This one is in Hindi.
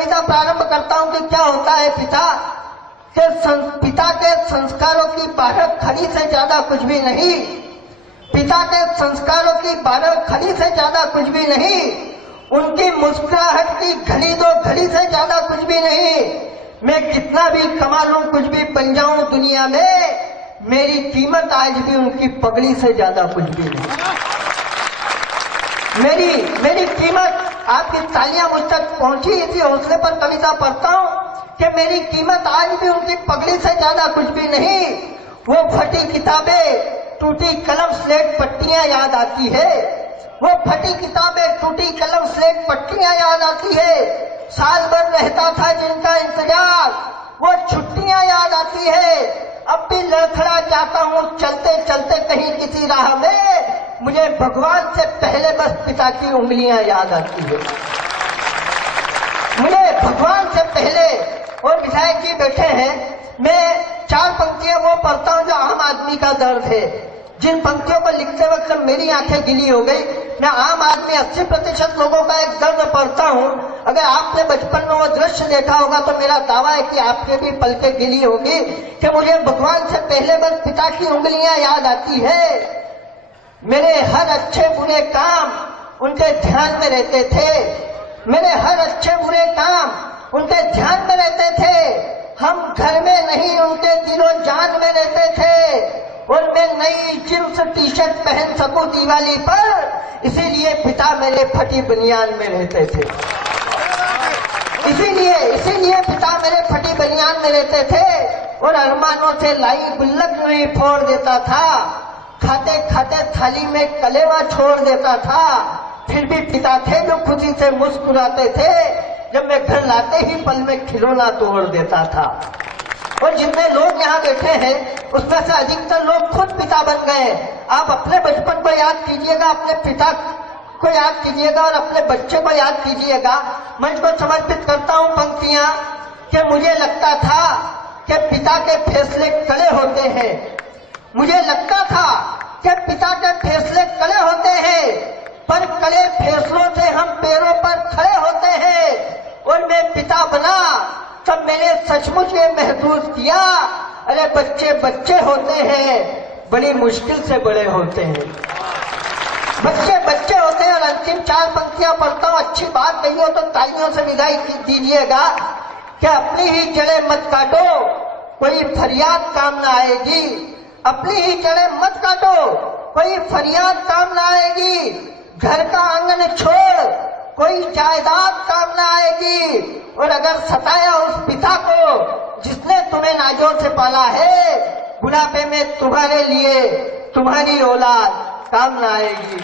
कविता प्रारंभ करता हूं कि क्या होता है पिता के संस्कारों की 12 खड़ी से ज्यादा कुछ भी नहीं। पिता के संस्कारों की 12 खड़ी से ज्यादा कुछ भी नहीं। उनकी मुस्कुराहट की घड़ी 2 घड़ी से ज्यादा कुछ भी नहीं। मैं कितना भी कमा लूं, कुछ भी बन जाऊं दुनिया में, मेरी कीमत आज भी उनकी पगड़ी से ज्यादा कुछ भी नहीं। मेरी कीमत, आपकी तालियां मुझ तक पहुंची इसी हौसले पर कविता पढ़ता हूं कि मेरी कीमत आज भी उनकी पगड़ी से ज्यादा कुछ भी नहीं। वो फटी किताबें, टूटी कलम, स्लेट पट्टियां याद आती है। वो फटी किताबें, टूटी कलम, स्लेट पट्टियां याद आती है। साल भर रहता था जिनका इंतजार, वो छुट्टियां याद आती है। अब भी लड़खड़ा जाता हूं चलते चलते कहीं किसी राह में, मुझे भगवान से पहले बस पिता की उंगलियां याद आती है। मुझे भगवान से पहले। और विधायक जी बैठे हैं, मैं 4 पंक्तियां वो पढ़ता हूं जो आम आदमी का दर्द है। जिन पंक्तियों को लिखते वक्त मेरी आंखें गिली हो गई। मैं आम आदमी 80% लोगों का एक दर्द पढ़ता हूं। अगर आपने बचपन में वो दृश्य देखा होगा तो मेरा दावा है कि आपके भी पलकें गिली होगी कि मुझे भगवान से पहले बस पिता की उंगलियां याद आती है। मेरे हर अच्छे बुरे काम उनके ध्यान में रहते थे। मेरे हर अच्छे बुरे काम उनके ध्यान में रहते थे। हम घर में नहीं, उनके दिलो जान में रहते थे। और मैं नई जींस टी शर्ट पहन सकूं दिवाली पर, इसीलिए पिता मेरे फटी बनियान में रहते थे। इसीलिए पिता मेरे फटी बनियान में रहते थे। और अरमानों से लाई गुल्लक नहीं फोड़ देता था। खाते खाते थाली में कलेवा छोड़ देता था। फिर भी पिता थे जो खुशी से मुस्कुराते थे। जब मैं घर लाते ही पल में खिलौना तोड़ देता था। और जितने लोग यहाँ बैठे हैं उसमें से अधिकतर लोग खुद पिता बन गए। आप अपने बचपन को याद कीजिएगा, अपने पिता को याद कीजिएगा और अपने बच्चे को याद कीजिएगा। मंच को समर्पित करता हूँ पंक्तियां कि मुझे लगता था कि पिता के फैसले कड़े होते हैं। मुझे लगता था कि पिता के फैसले कड़े होते हैं, पर कड़े फैसलों से हम पैरों पर खड़े होते हैं। और मैं पिता बना तब मैंने सचमुच ये महसूस किया, अरे बच्चे बच्चे होते हैं, बड़ी मुश्किल से बड़े होते हैं। बच्चे बच्चे होते हैं। और अंतिम 4 पंक्तियां पढ़ता हूं। अच्छी बात नहीं हो तो तालियों से विदाई दीजिएगा कि अपनी ही जड़ें मत काटो, कोई फरियाद काम ना आएगी। अपनी ही जड़ें मत काटो, कोई फरियाद काम ना आएगी। घर का आंगन छोड़, कोई जायदाद काम ना आएगी। और अगर सताया उस पिता को जिसने तुम्हें नाजों से पाला है, बुढ़ापे में तुम्हारे लिए तुम्हारी औलाद काम ना आएगी।